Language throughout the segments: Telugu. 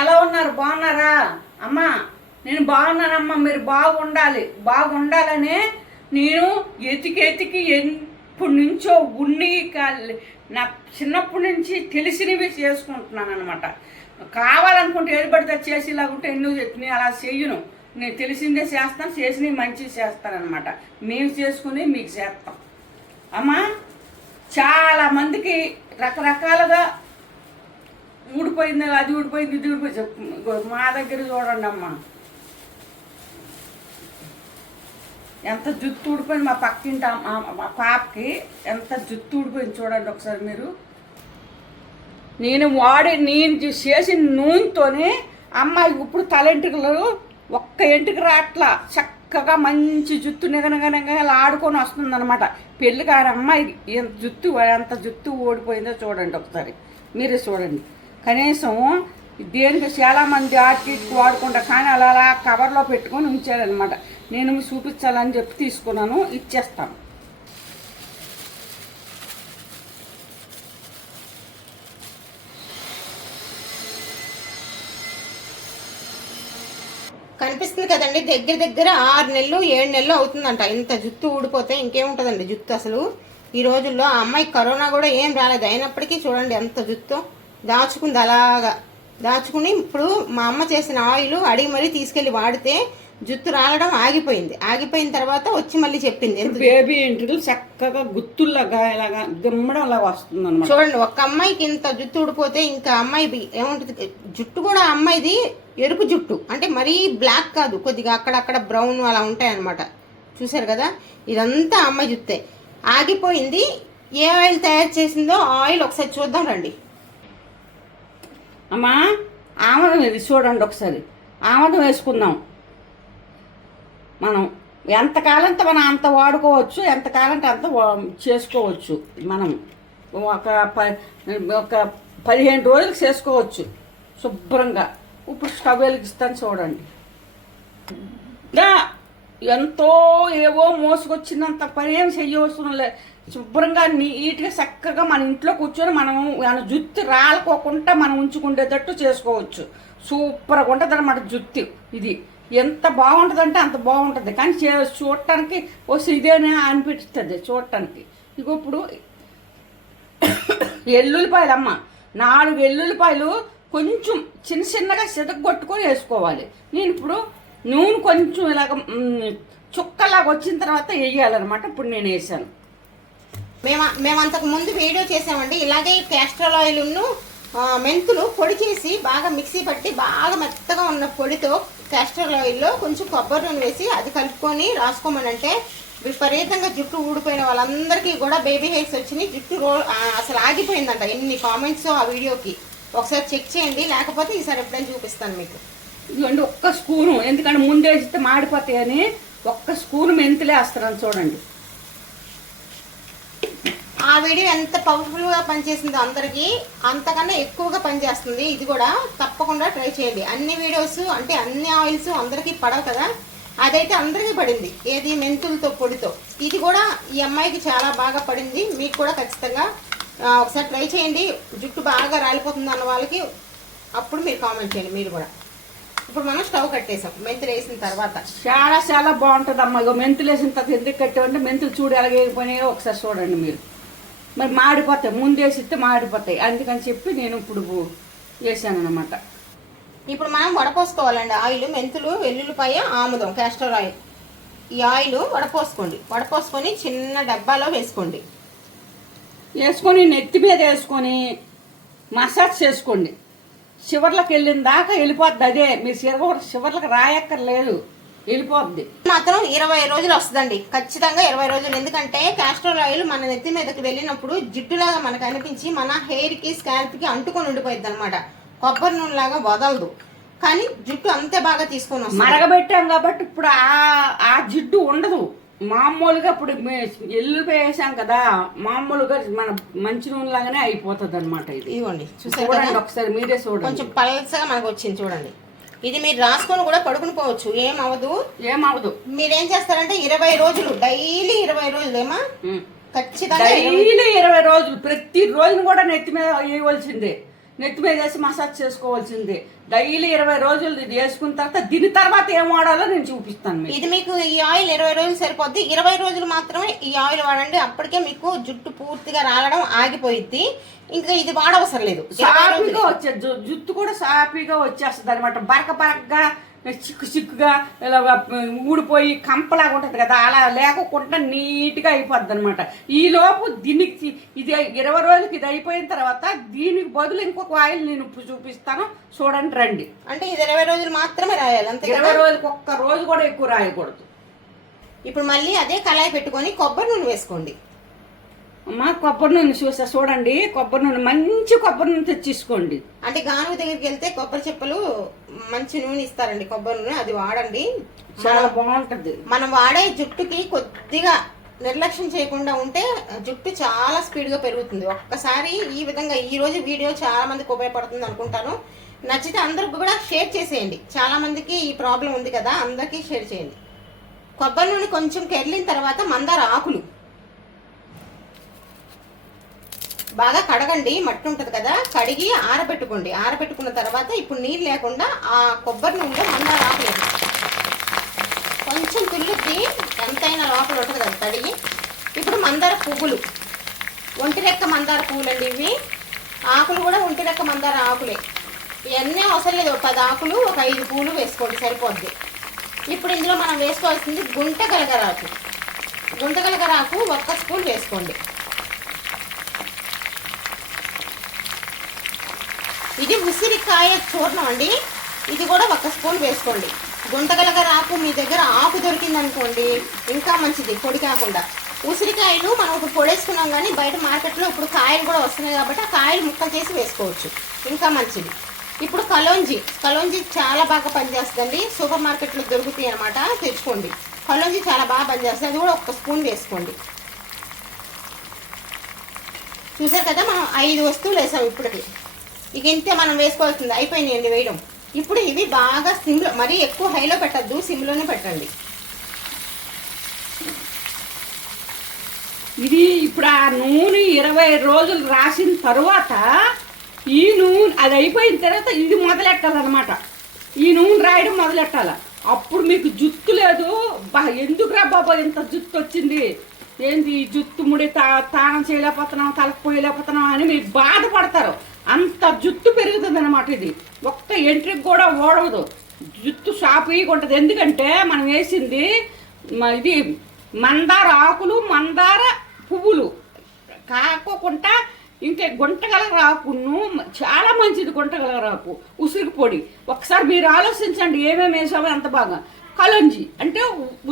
ఎలా ఉన్నారు? బాగున్నారా? అమ్మా నేను బాగున్నానమ్మా మీరు బాగుండాలి. బాగుండాలనే నేను ఎతికి ఎతికి ఎప్పటి నుంచో ఉన్ని నా చిన్నప్పటి నుంచి తెలిసినవి చేసుకుంటున్నాను అనమాట కావాలనుకుంటే ఏది పడితే చేసేలాగుంటే ఎన్నో నేను అలా చెయ్యను. నేను తెలిసిందే చేస్తాను చేసినవి మంచి చేస్తానమాట మేము చేసుకుని మీకు చేస్తాం. అమ్మా చాలా మందికి రకరకాలుగా ఊడిపోయింది అది ఊడిపోయింది ఇది ఊడిపోయింది. మా దగ్గర చూడండి అమ్మ. ఎంత జుత్తు ఊడిపోయింది మా పక్కింటి అమ్మ- మా పాపకి ఎంత జుత్తు ఊడిపోయింది చూడండి ఒకసారి మీరు. నేను వాడే నేను చేసిన నూనెతోనే అమ్మాయి ఇప్పుడు తలెంటుకలు ఒక్క ఎంటుకు రాట్లా చక్కగా మంచి జుత్తు నిగనగనగా ఆడుకొని వస్తుందన్నమాట. పెళ్ళి కాని అమ్మాయి ఎంత జుత్తు ఎంత జుత్తు ఓడిపోయిందో చూడండి ఒకసారి. మీరే చూడండి. కనీసం దేనికి చాలామంది ఆటికి ఇటుకి కానీ అలా అలా కవర్లో పెట్టుకొని ఉంచారనమాట నేను చూపించాలని చెప్పి తీసుకున్నాను. ఇచ్చేస్తాను. కనిపిస్తుంది కదండి దగ్గర దగ్గర ఆరు నెలలు ఏడు నెలలు అవుతుందంట. ఇంత జుత్తు ఊడిపోతే ఇంకేముంటుందండి జుత్తు అసలు? ఈ రోజుల్లో ఆ అమ్మాయి కరోనా కూడా ఏం రాలేదు. అయినప్పటికీ చూడండి ఎంత జుత్తు. దాచుకుంది అలాగా. దాచుకుని ఇప్పుడు మా అమ్మ చేసిన ఆయిల్ అడిగి మరీ తీసుకెళ్ళి వాడితే జుత్తు రాలడం ఆగిపోయింది. ఆగిపోయిన తర్వాత వచ్చి మళ్ళీ చెప్పింది. బేబీ ఎంట్రీలు చక్కగా గుత్తుల్లాగా ఇలాగా దిమ్మడంలాగా వస్తుంది అనమాట చూడండి ఒక అమ్మాయికి ఇంత జుట్టు ఊడిపోతే ఇంకా అమ్మాయి ఏముంటుంది? జుట్టు కూడా అమ్మాయిది ఎరుపు జుట్టు. అంటే మరీ బ్లాక్ కాదు కొద్దిగా అక్కడక్కడ బ్రౌన్ అలా ఉంటాయి అనమాట చూసారు కదా? ఇదంతా అమ్మాయి జుట్టే ఆగిపోయింది. ఏ ఆయిల్ తయారు చేసిందో ఆయిల్ ఒకసారి చూద్దాం రండి. అమ్మా ఆమదం ఇది చూడండి ఒకసారి. ఆమదం వేసుకుందాం. మనం ఎంతకాలంతో మనం అంత వాడుకోవచ్చు ఎంతకాలంతో అంత వా- చేసుకోవచ్చు మనం. ఒక ప ఒక పదిహేను రోజులకు చేసుకోవచ్చు శుభ్రంగా. ఇప్పుడు స్టవ్ వెలిగిస్తాను చూడండి. ఇంకా ఎంతో ఏవో మోసుకొచ్చినంత పని ఏం చెయ్యవసరం శుభ్రంగా నీట్గా చక్కగా మన ఇంట్లో కూర్చొని మనం మన జుత్తి రాలుకోకుండా మనం ఉంచుకునేటట్టు చేసుకోవచ్చు. సూపర్గా ఉంటుంది అనమాట జుత్తి ఇది. ఎంత బాగుంటుందంటే అంత బాగుంటుంది. కానీ చే చూడటానికి వస్తే ఇదేనే అనిపిస్తుంది చూడటానికి. ఇక ఇప్పుడు ఎల్లుల్లిపాయలు అమ్మ నాలుగు ఎల్లుల్లిపాయలు కొంచెం చిన్న చిన్నగా సితగొట్టుకొని వేసుకోవాలి. నేను ఇప్పుడు నూనె కొంచెం ఇలాగ చుక్కలాగా వచ్చిన తర్వాత వేయాలన్నమాట. ఇప్పుడు నేను వేసాను మేము మేము అంతకు ముందు వీడియో చేసామండి. ఇలాగే క్యాస్ట్రాల్ ఆయిల్ను మెంతులు పొడి చేసి బాగా మిక్సీ పట్టి బాగా మెత్తగా ఉన్న పొడితో క్యాస్ట్రాల్ ఆయిల్లో కొంచెం కొబ్బరి నూనె వేసి అది కలుపుకొని రాసుకోమనంటే విపరీతంగా జుట్టు ఊడిపోయిన వాళ్ళందరికీ కూడా బేబీ హెయిర్స్ వచ్చినాయి జుట్టు రో అసలు ఆగిపోయిందంట. ఎన్ని కామెంట్స్ ఆ వీడియోకి. ఒకసారి చెక్ చేయండి. లేకపోతే ఈసారి ఎప్పుడైనా చూపిస్తాను మీకు. ఇదిగోండి ఒక్క స్పూను. ఎందుకంటే ముందేసితే మాడిపోతాయని ఒక్క స్పూన్ మెంతులే వేస్తున్నాను చూడండి. ఆ వీడియో ఎంత పవర్ఫుల్గా పనిచేసిందో అందరికీ అంతకన్నా ఎక్కువగా పనిచేస్తుంది. ఇది కూడా తప్పకుండా ట్రై చేయండి. అన్ని వీడియోస్ అంటే అన్ని ఆయిల్స్ అందరికీ పడవు కదా? అదైతే అందరికీ పడింది. ఏది మెంతులతో పొడితో. ఇది కూడా ఈ అమ్మాయికి చాలా బాగా పడింది. మీకు కూడా ఖచ్చితంగా ఒకసారి ట్రై చేయండి. జుట్టు బాగా రాలిపోతుంది అన్న వాళ్ళకి అప్పుడు మీరు కామెంట్ చేయండి. మీరు కూడా. ఇప్పుడు మనం స్టవ్ కట్టేసాం. మెంతులు వేసిన తర్వాత. చాలా చాలా బాగుంటుంది అమ్మ ఇగో మెంతులు వేసిన తర్వాత ఎందుకు కట్టామంటే మెంతులు చూడు ఎలాగైపోయినాయో ఒకసారి చూడండి మీరు. మరి మాడిపోతాయి. ముందేసిస్తే మాడిపోతాయి. అందుకని చెప్పి నేను ఇప్పుడు వేసాను అనమాట ఇప్పుడు మనం వడపోసుకోవాలండి. ఆయిల్ మెంతులు వెల్లుల్లిపాయ ఆముదం క్యాస్టర్ ఆయిల్ ఈ ఆయిల్ వడపోసుకోండి. వడపోసుకొని చిన్న డబ్బాలో వేసుకోండి. వేసుకొని నెత్తి మీద వేసుకొని మసాజ్ చేసుకోండి. చివర్లకు వెళ్ళిన దాకా వెళ్ళిపోద్ది అదే. మీరు చివరి చివర్లకు రాయక్కర్లేదు. వెళ్ళిపోద్ది. మాత్రం ఇరవై రోజులు వస్తుందండి. ఖచ్చితంగా ఇరవై రోజులు. ఎందుకంటే క్యాస్టర్ ఆయిల్ మన నెత్తి మీదకి వెళ్ళినప్పుడు జిడ్డులాగా మనకు అనిపించి మన హెయిర్కి స్కాల్ప్కి అంటుకొని ఉండిపోయింది అనమాట కొబ్బరి నూనె లాగా వదలదు. కానీ జుట్టు అంతే బాగా తీసుకొని మరగబెట్టాం కాబట్టి ఇప్పుడు ఆ ఆ జిడ్డు ఉండదు. మామూలుగా ఇప్పుడు ఎల్లు వేసాం కదా మామూలుగా మన మంచి నూనె లాగానే అయిపోతుంది అనమాట ఇది. ఇదిగోండి చూసారు చూడండి ఒకసారి మీరే చూడండి. కొంచెం పలసగా మనకు వచ్చింది చూడండి. ఇది మీరు రాసుకొని కూడా పడుకుని పోవచ్చు. ఏమవదు మీరేం చేస్తారంటే ఇరవై రోజులు డైలీ ఇరవై రోజులు ఏమా. ఖచ్చితంగా డైలీ ఇరవై రోజులు ప్రతి రోజును కూడా నెత్తి మీద వేయవలసిందే. నెత్తి మీద వేసి మసాజ్ చేసుకోవాల్సిందే. డైలీ ఇరవై రోజులు ఇది వేసుకున్న తర్వాత దీని తర్వాత ఏం వాడాలో నేను చూపిస్తాను ఇది మీకు ఈ ఆయిల్ ఇరవై రోజులు సరిపోద్ది. ఇరవై రోజులు మాత్రమే ఈ ఆయిల్ వాడండి. అప్పటికే మీకు జుట్టు పూర్తిగా రాలడం ఆగిపోయిద్ది. ఇంకా ఇది వాడవసరం లేదు. సాఫీగా వచ్చే జుట్టు కూడా సాఫీగా వచ్చేస్తుంది అనమాట బరక బరకగా చిక్కు చిక్కుగా ఇలా ఊడిపోయి కంపలాగా ఉంటుంది కదా అలా లేకుండా నీట్గా అయిపోద్ది అనమాట ఈ లోపు దీనికి ఇది ఇరవై రోజులకి ఇది అయిపోయిన తర్వాత దీనికి బదులు ఇంకొక ఆయిల్ నేను చూపిస్తాను. చూడండి రండి. అంటే ఇది ఇరవై రోజులు మాత్రమే రాయాలి అంతే ఇరవై రోజులకి ఒక్క రోజు కూడా ఎక్కువ రాయకూడదు. ఇప్పుడు మళ్ళీ అదే కళాయి పెట్టుకొని కొబ్బరి నూనె వేసుకోండి. అమ్మ కొబ్బరి నూనె చూసా చూడండి కొబ్బరి నూనె మంచి కొబ్బరి నూనె తెచ్చేసుకోండి. అంటే గానుగ దగ్గరికి వెళ్తే కొబ్బరి చెప్పులు మంచి నూనె ఇస్తారండి కొబ్బరి నూనె అది వాడండి. చాలా బాగుంటుంది. మనం వాడే జుట్టుకి కొద్దిగా నిర్లక్ష్యం చేయకుండా ఉంటే జుట్టు చాలా స్పీడ్గా పెరుగుతుంది. ఒక్కసారి ఈ విధంగా ఈ రోజు వీడియో చాలా మందికి ఉపయోగపడుతుంది అనుకుంటాను. నచ్చితే అందరికి కూడా షేర్ చేసేయండి. చాలా మందికి ఈ ప్రాబ్లం ఉంది కదా అందరికీ షేర్ చేయండి. కొబ్బరి నూనె కొంచెం కెర్లిన తర్వాత మందార ఆకులు. బాగా కడగండి మట్టి ఉంటుంది కదా కడిగి ఆరబెట్టుకోండి. ఆరబెట్టుకున్న తర్వాత ఇప్పుడు నీళ్ళు లేకుండా ఆ కొబ్బరి నూనెలో మందార ఆకులు కొంచెం తుల్లుద్ది ఎంతైనా లోపల ఉంటుంది కదా కడిగి ఇప్పుడు మందార పువ్వులు. ఒంటి రెక్క మందార పువ్వులు అండి ఇవి. ఆకులు కూడా ఒంటి రెక్క మందార ఆకులే. ఇవన్నీ అవసరం లేదు ఒక పది ఆకులు ఒక ఐదు పూలు వేసుకోండి సరిపోద్ది. ఇప్పుడు ఇందులో మనం వేసుకోవాల్సింది గుంట గలగరాకు గుంట గలగరాకు ఒక్క స్పూన్ వేసుకోండి. ఇది ఉసిరికాయ చూర్ణం అండి. ఇది కూడా ఒక స్పూన్ వేసుకోండి. గుంటగలగర ఆకు మీ దగ్గర ఆకు దొరికిందనుకోండి ఇంకా మంచిది పొడి కాకుండా. ఉసిరికాయలు మనం ఇప్పుడు పొడేసుకున్నాం కానీ బయట మార్కెట్లో ఇప్పుడు కాయలు కూడా వస్తున్నాయి కాబట్టి ఆ కాయలు ముక్కలు చేసి వేసుకోవచ్చు. ఇంకా మంచిది. ఇప్పుడు కలోంజి. కలోంజి చాలా బాగా పనిచేస్తుందండి. సూపర్ మార్కెట్లో దొరుకుతాయి అనమాట తెచ్చుకోండి. కలోంజి చాలా బాగా పనిచేస్తుంది. అది కూడా ఒక స్పూన్ వేసుకోండి. చూసారు కదా మనం ఐదు వస్తువులు వేసాం ఇప్పటికి. ఇక ఇంతే మనం వేసుకోవాల్సింది. అయిపోయినాయండి వేయడం. ఇప్పుడు ఇవి బాగా సిమ్లో మరీ ఎక్కువ హైలో పెట్టద్దు సిమ్లోనే పెట్టండి. ఇది ఇప్పుడు ఆ నూనె ఇరవై రోజులు రాసిన తర్వాత ఈ నూనె అది అయిపోయిన తర్వాత ఇది మొదలెట్టాలన్నమాట. ఈ నూనె రాయడం మొదలెట్టాల. అప్పుడు మీకు జుత్తు లేదు. బా ఎందుకురా బాబా ఇంత జుత్తు వచ్చింది? ఏంది ఈ జుత్తు ముడి తా తానం చేయలేకపోతున్నాం తలకు పోయలేకపోతున్నాం అని మీరు బాధపడతారు. అంత జుత్తు పెరుగుతుంది అనమాట ఇది. ఒక్క ఎంట్రీకి కూడా ఓడవదు. జుత్తు షాపీగా ఉంటుంది. ఎందుకంటే మనం వేసింది ఇది మందార ఆకులు మందార పువ్వులు. కాకోకుండా ఇంకా గుంటగల రాకును చాలా మంచిది గుంటగల రాకు ఉసిరికి పొడి. ఒకసారి మీరు ఆలోచించండి ఏమేమి వేసామో ఎంత బాగా. కలంజి అంటే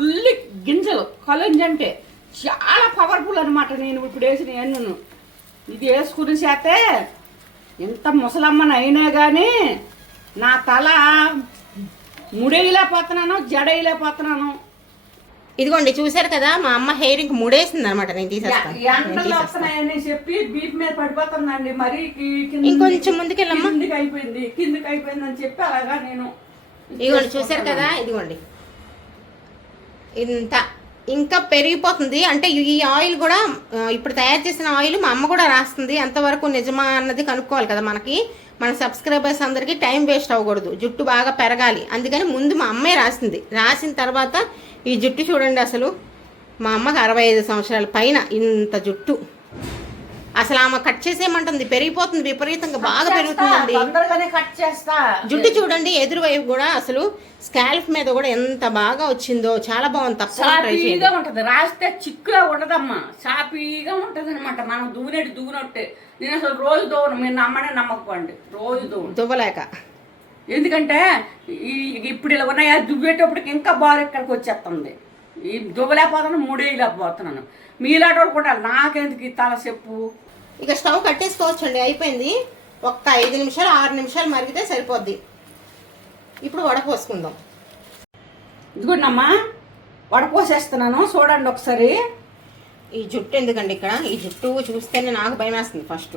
ఉల్లి గింజలు. కలంజి అంటే చాలా పవర్ఫుల్ అనమాట నేను ఇప్పుడు వేసిన ఎన్నును. ఇది వేసుకుని చేతే ఎంత ముసలమ్మని అయినా కానీ నా తల ముడేయలేకపోతున్నాను జడేయలేకపోతున్నాను. ఇదిగోండి చూసారు కదా మా అమ్మ హెయిర్ ఇంక ముడేసింది అనమాట నేను తీసేస్తాను. చెప్పి బీప్ మీద పడిపోతుందండి మరి ఇంకొంచెం ముందుకెళ్ళమ్మా. కిందికి అయిపోయింది కిందికి అయిపోయింది అని చెప్పి అలాగా నేను ఇదిగోండి చూసారు కదా ఇదిగోండి. ఇంత ఇంకా పెరిగిపోతుంది. అంటే ఈ ఆయిల్ కూడా ఇప్పుడు తయారు చేసిన ఆయిల్ మా అమ్మ కూడా రాస్తుంది. ఎంతవరకు నిజమా అన్నది కనుక్కోవాలి కదా మనకి. మన సబ్స్క్రైబర్స్ అందరికీ టైం వేస్ట్ అవ్వకూడదు. జుట్టు బాగా పెరగాలి. అందుకని ముందు మా అమ్మే రాసింది. రాసిన తర్వాత ఈ జుట్టు చూడండి అసలు. మా అమ్మకి అరవై ఐదు సంవత్సరాల పైన ఇంత జుట్టు. అసలు ఆమె కట్ చేసేయమంటుంది. పెరిగిపోతుంది విపరీతంగా బాగా పెరుగుతుందండి. తొందరగానే కట్ చేస్తా. జుట్టు చూడండి ఎదురు వైపు కూడా అసలు స్కాల్ఫ్ మీద కూడా ఎంత బాగా వచ్చిందో చాలా బాగుంది. సాపీగా ఉంటది. రాస్తే చిక్కుగా ఉండదమ్మా. సాపీగా ఉంటది అనమాట మనం దూనెట్టు దూనట్టే. నేను అసలు రోజు దూను మీరు నమ్మనే నమ్మకపోండి. రోజు దూను దువ్వలేక. ఎందుకంటే ఇప్పుడు ఇలా ఉన్నాయా? దువ్వేటప్పటికి ఇంకా బాగా ఇక్కడికి వచ్చేస్తుంది. ఈ దువ్వలేకపోతున్నాను మూడేయలేకపోతున్నాను. మీలాంటి కూడా నాకెందుకు ఈ తల చెప్పు? ఇక స్టవ్ కట్టేసుకోవచ్చండి అయిపోయింది. ఒక్క ఐదు నిమిషాలు ఆరు నిమిషాలు మరిగితే సరిపోద్ది. ఇప్పుడు వడపోసుకుందాం ఇదిగోండమ్మా వడపోసేస్తున్నాను చూడండి ఒకసారి. ఈ జుట్టు ఎందుకండి ఇక్కడ? ఈ జుట్టు చూస్తేనే నాకు భయం వేస్తుంది ఫస్ట్.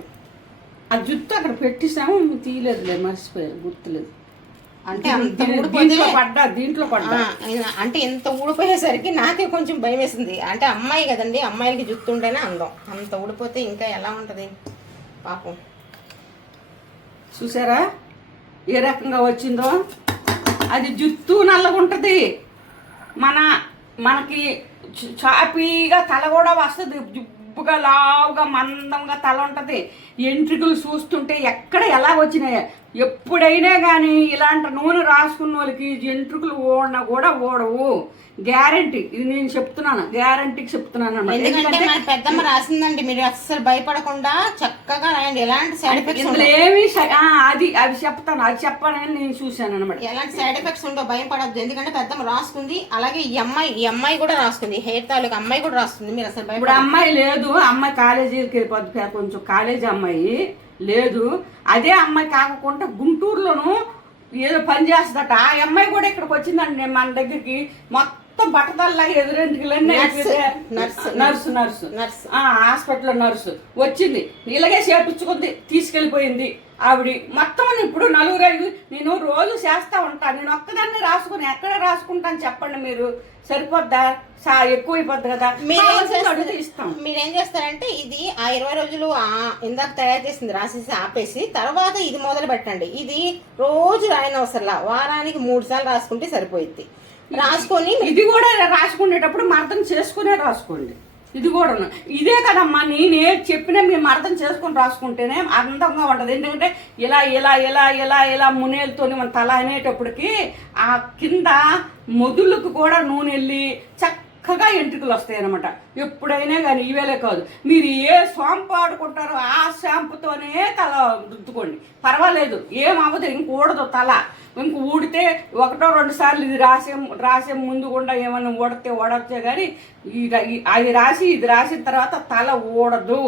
ఆ జుట్టు అక్కడ పెట్టేసాము తీయలేదులే మర్చిపోయారు గుర్తులేదు. అంటే అంత ఊడిపోతే పడ్డా దీంట్లో పడ్డా? అంటే ఇంత ఊడిపోయేసరికి నాకే కొంచెం భయం వేసింది అంటే అమ్మాయి కదండి అమ్మాయిలకి జుట్టు ఉంటేనే అందం. అంత ఊడిపోతే ఇంకా ఎలా ఉంటుంది? పాపం. చూసారా? ఏ రకంగా వచ్చిందో? అది జుత్తు నల్లగా ఉంటుంది మన మనకి చాపీగా తల కూడా వస్తుంది. జుబ్బుగా లావుగా మందంగా తల ఉంటుంది. ఎంట్రుకలు చూస్తుంటే ఎక్కడ ఎలా వచ్చినాయి. ఎప్పుడైనా కానీ ఇలాంటి నూనె రాసుకున్న వాళ్ళకి ఎంట్రుకలు ఓడినా కూడా ఓడవు. గ్యారంటీ ఇది నేను చెప్తున్నాను. గ్యారంటీకి చెప్తున్నాను. ఎందుకంటే మన పెద్దమ్మ రాసిందండి మీరు అస్సలు భయపడకుండా చక్కగా రాయండి. ఎలాంటి సైడ్ ఎఫెక్ట్స్ ఏమి అది అది చెప్తాను. అది చెప్పాలని నేను చూశాను అనమాట ఎలాంటి సైడ్ ఎఫెక్ట్స్ ఉండవు. భయపడద్దు ఎందుకంటే పెద్దమ్మ రాసుకుంది అలాగే ఈ అమ్మాయి ఈ అమ్మాయి కూడా రాసుకుంది. హెయిర్ తాలూకు అమ్మాయి కూడా రాస్తుంది మీరు అసలు ఇప్పుడు భయపడ అమ్మాయి లేదు. అమ్మాయి కాలేజీకి వెళ్ళిపోద్ది. కొంచెం కాలేజీ అమ్మాయి. లేదు. అదే అమ్మాయి కాకుండా గుంటూరులోను ఏదో పని చేస్తుందట. ఆ అమ్మాయి కూడా ఇక్కడికి వచ్చిందండి మన దగ్గరికి. మొత్తం బట్టదల్లాగా ఎదురెందుకులన్నీ nurse, nurse, nurse nurse. Nurse. ఆ హాస్పిటల్లో నర్సు. వచ్చింది. ఇలాగే చేపించుకుంది తీసుకెళ్ళిపోయింది ఆవిడ. మొత్తం ఇప్పుడు నలుగురు ఐదు నేను రోజు చేస్తా ఉంటాను నేను ఒక్కదాన్ని రాసుకుని ఎక్కడ రాసుకుంటాను చెప్పండి మీరు. సరిపోద్దా? సా ఎక్కువైపోద్ది కదా. మీరేం ఇస్తాం. మీరేం చేస్తారంటే ఇది ఆ ఇరవై రోజులు ఇందాక తయారు చేసింది రాసేసి ఆపేసి తర్వాత ఇది మొదలు పెట్టండి ఇది రోజు రాయన అవసరంలా వారానికి మూడు సార్లు రాసుకుంటే సరిపోయింది రాసుకొని ఇది కూడా రాసుకునేటప్పుడు మర్థం చేసుకునే రాసుకోండి. ఇది కూడా ఇదే కదమ్మా నేనే చెప్పినా మేము అర్థం చేసుకొని రాసుకుంటేనే అందంగా ఉంటుంది. ఎందుకంటే ఇలా ఇలా ఇలా ఇలా ఇలా మునేలతోని మన తల అనేటప్పటికి ఆ కింద మొదులకు కూడా నూనె వెళ్ళి చక్క చక్కగా ఎంట్రుకలు వస్తాయి అనమాట ఎప్పుడైనా కానీ ఇవేలే కాదు. మీరు ఏ షాంపూ ఆడుకుంటారో ఆ షాంపుతోనే తల రుద్దుకోండి. పర్వాలేదు ఏం అవ్వదు ఇంక ఊడదు తల. ఇంక ఊడితే ఒకటో రెండు సార్లు ఇది రాసే రాసే ముందు కూడా ఏమైనా ఊడితే ఊడొచ్చే కానీ ఇది అది రాసి ఇది రాసిన తర్వాత తల ఊడదు.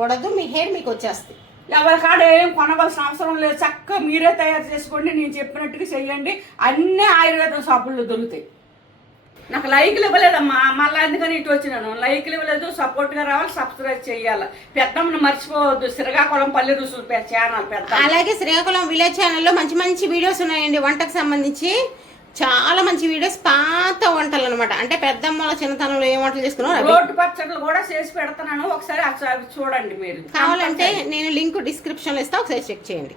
ఊడదు మీ హెయిర్ మీకు వచ్చేస్తుంది ఎవరి కాడ ఏం కొనవలసిన అవసరం లేదు. చక్కగా మీరే తయారు చేసుకోండి. నేను చెప్పినట్టుగా చెయ్యండి. అన్నీ ఆయుర్వేదం షాపుల్లో దొరుకుతాయి. నాకు లైక్లు ఇవ్వలేదమ్మా. మళ్ళీ అందుకని ఇటు వచ్చినాను? లైక్లు ఇవ్వలేదు సపోర్ట్గా రావాలి సబ్స్క్రైబ్ చేయాలి. పెద్దమ్మను మర్చిపోవద్దు. శ్రీకాకుళం పల్లె రుసులు ఛానల్ పెద్ద అలాగే శ్రీకాకుళం విలేజ్ ఛానల్లో మంచి మంచి వీడియోస్ ఉన్నాయండి వంటకు సంబంధించి. చాలా మంచి వీడియోస్ పాత వంటలు అనమాట అంటే పెద్దమ్మల చిన్నతనంలో ఏ వంటలు చేసుకున్నారో అవి. రోడ్డు పచ్చళ్ళు కూడా చేసి పెడతాను. ఒకసారి చూడండి మీరు. కావాలంటే నేను లింక్ డిస్క్రిప్షన్లో ఇస్తా ఒకసారి చెక్ చేయండి.